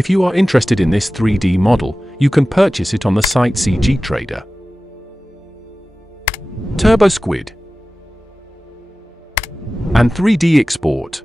If you are interested in this 3D model, you can purchase it on the site CG Trader. TurboSquid and 3D Export.